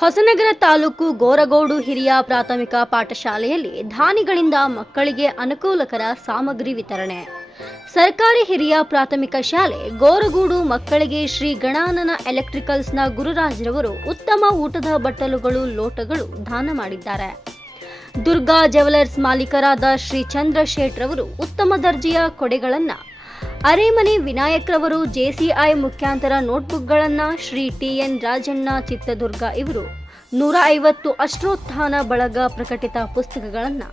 ಹೊಸನಗರ ತಾಲೂಕು ಗೋರಗೋಡು ಹಿರಿಯ ಪ್ರಾಥಮಿಕ ಪಾಠಶಾಲೆಯಲ್ಲಿ ದಾನಿಗಳಿಂದ ಮಕ್ಕಳಿಗೆ ಅನುಕೂಲಕರ ಸಾಮಗ್ರಿ ವಿತರಣೆ. ಸರ್ಕಾರಿ ಹಿರಿಯ ಪ್ರಾಥಮಿಕ ಶಾಲೆ ಗೋರಗೋಡು ಮಕ್ಕಳಿಗೆ ಶ್ರೀ ಗಣಾನನ ಎಲೆಕ್ಟ್ರಿಕಲ್ಸ್ನ ಗುರುರಾಜ್ರವರು ಉತ್ತಮ ಊಟದ ಬಟ್ಟಲುಗಳು, ಲೋಟಗಳು ದಾನ ಮಾಡಿದ್ದಾರೆ. ದುರ್ಗಾ ಜ್ಯುವೆಲರ್ಸ್ ಮಾಲೀಕರಾದ ಶ್ರೀ ಚಂದ್ರಶೇಟ್ರವರು ಉತ್ತಮ ದರ್ಜೆಯ ಕೊಡೆಗಳನ್ನು, ಅರೇಮನೆ ವಿನಾಯಕ್ರವರು ಜೆಸಿಐ ಮುಖ್ಯಾಂತರ ನೋಟ್ಬುಕ್ಗಳನ್ನು, ಶ್ರೀ ಟಿಎನ್ ರಾಜಣ್ಣ ಚಿತ್ರದುರ್ಗ ಇವರು 150 ಅಷ್ಟೋತ್ಥಾನ ಬಳಗ ಪ್ರಕಟಿತ ಪುಸ್ತಕಗಳನ್ನು,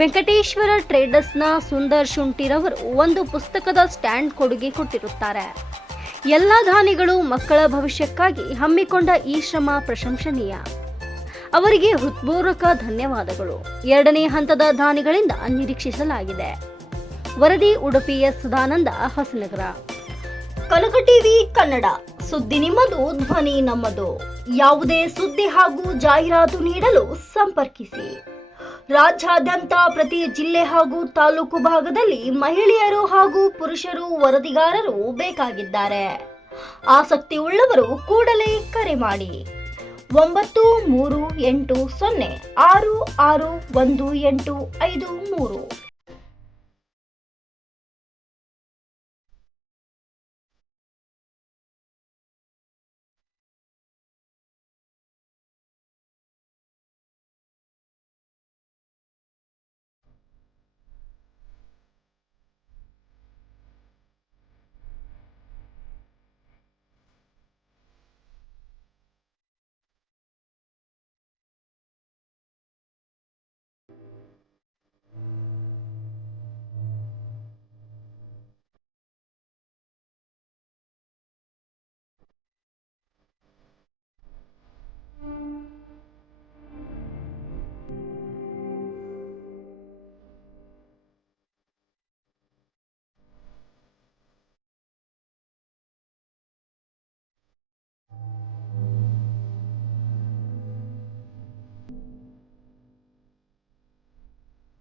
ವೆಂಕಟೇಶ್ವರ ಟ್ರೇಡರ್ಸ್ನ ಸುಂದರ್ ಶುಂಠಿರವರು ಒಂದು ಪುಸ್ತಕದ ಸ್ಟ್ಯಾಂಡ್ ಕೊಡುಗೆ ಕೊಟ್ಟಿರುತ್ತಾರೆ. ಎಲ್ಲ ದಾನಿಗಳು ಮಕ್ಕಳ ಭವಿಷ್ಯಕ್ಕಾಗಿ ಹಮ್ಮಿಕೊಂಡ ಈ ಶ್ರಮ ಪ್ರಶಂಸನೀಯ. ಅವರಿಗೆ ಹೃತ್ಪೂರ್ವಕ ಧನ್ಯವಾದಗಳು. 2ನೇ ಹಂತದ ದಾನಿಗಳಿಂದ ನಿರೀಕ್ಷಿಸಲಾಗಿದೆ. ವರದಿ ಉಡುಪಿ ಎಸ್ ಸದಾನಂದ, ಹೊಸನಗರ. ಕನಕ ಟಿವಿ ಕನ್ನಡ, ಸುದ್ದಿ ನಿಮ್ಮದು, ಧ್ವನಿ ನಮ್ಮದು. ಯಾವುದೇ ಸುದ್ದಿ ಹಾಗೂ ಜಾಹೀರಾತು ನೀಡಲು ಸಂಪರ್ಕಿಸಿ. ರಾಜ್ಯಾದ್ಯಂತ ಪ್ರತಿ ಜಿಲ್ಲೆ ಹಾಗೂ ತಾಲೂಕು ಭಾಗದಲ್ಲಿ ಮಹಿಳೆಯರು ಹಾಗೂ ಪುರುಷರು ವರದಿಗಾರರು ಬೇಕಾಗಿದ್ದಾರೆ. ಆಸಕ್ತಿ ಉಳ್ಳವರು ಕೂಡಲೇ ಕರೆ ಮಾಡಿ. 9380661853